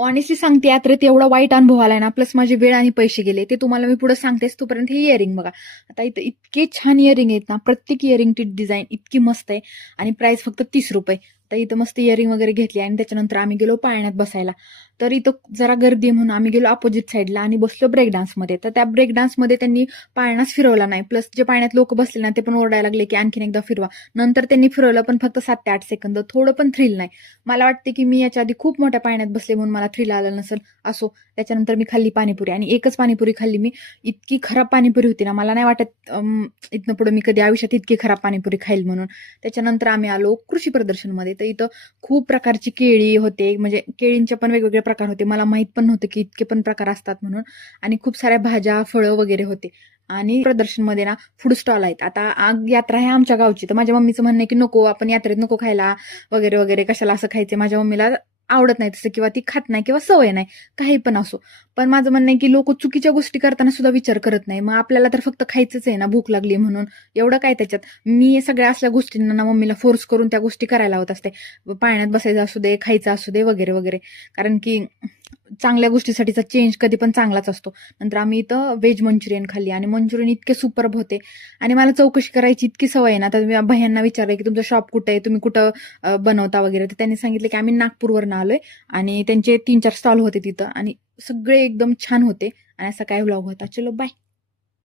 Honestly सांगते, यात्रेत एवढा वाईट अनुभव आलाय ना, प्लस माझे वेळ आणि पैसे गेले, ते तुम्हाला मी पुढे सांगतेच. तोपर्यंत हे इयरिंग बघा. आता इथं इतके छान इयरिंग आहेत ना, प्रत्येक इयरिंगची डिझाईन इतकी मस्त आहे आणि प्राइस फक्त 30 रुपये. तर इथं मस्त इयरिंग वगैरे घेतली आणि त्याच्यानंतर आम्ही गेलो पाळण्यात बसायला. तर इथं जरा गर्दी आहे म्हणून आम्ही गेलो अपोजिट साईडला आणि बसलो ब्रेक डान्समध्ये. तर त्या ब्रेक डान्समध्ये त्यांनी पाळणाच फिरवला नाही, प्लस जे पाळण्यात लोक बसले ना ते पण ओरडायला लागले की आणखीन एकदा फिरवा. नंतर त्यांनी फिरवलं, पण फक्त 7 ते 8 सेकंद, थोडं पण थ्रिल नाही. मला वाटते की मी याच्या आधी खूप मोठ्या पाळण्यात बसले म्हणून मला थ्रिल आलं नसेल. असो, त्याच्यानंतर मी खाल्ली पाणीपुरी आणि एकच पाणीपुरी खाल्ली मी. इतकी खराब पाणीपुरी होती ना, मला नाही वाटत इथनं पुढे मी कधी आयुष्यात इतकी खराब पाणीपुरी खाईल म्हणून. त्याच्यानंतर आम्ही आलो कृषी प्रदर्शनमध्ये. तर इथं खूप प्रकारची केळी होते, म्हणजे केळींचे पण वेगवेगळे प्रकार होते. मला माहित पण नव्हतं की इतके पण प्रकार असतात म्हणून. आणि खूप साऱ्या भाज्या, फळं वगैरे होते. आणि प्रदर्शनमध्ये ना फूड स्टॉल आहेत. आता यात्रा आहे आमच्या गावची, तर माझ्या मम्मीचं म्हणणं आहे की नको, आपण यात्रेत नको खायला वगैरे वगैरे, कशाला असं खायचं. माझ्या मम्मीला आवडत नाही तसं, किंवा ती खात नाही, किंवा सवय नाही, काही पण असो. पण माझं म्हणणं आहे की लोक चुकीच्या गोष्टी करताना सुद्धा विचार करत नाही. मग आपल्याला तर फक्त खायचंच आहे ना, भूक लागली म्हणून. एवढं काय त्याच्यात. मी सगळ्या असल्या गोष्टींना ना मम्मीला फोर्स करून त्या गोष्टी करायला होत असते. पाळण्यात बसायचं असू दे, खायचं असू दे, वगैरे वगैरे. कारण की चांगल्या गोष्टीसाठीचा चेंज कधी पण चांगलाच असतो. नंतर आम्ही इथं व्हेज मंचुरियन खाल्ली आणि मंचुरियन इतके सुपर्ब होते. आणि मला चौकशी करायची इतकी सवय आहे ना, तर मी भैयांना विचारलं की तुमचं शॉप कुठे आहे, तुम्ही कुठं बनवता वगैरे. तर त्यांनी सांगितलं की आम्ही नागपूरवरून आलोय आणि त्यांचे 3-4 स्टॉल होते तिथं आणि सगळे एकदम छान होते. आणि असा काय व्लॉग होता. चलो बाय.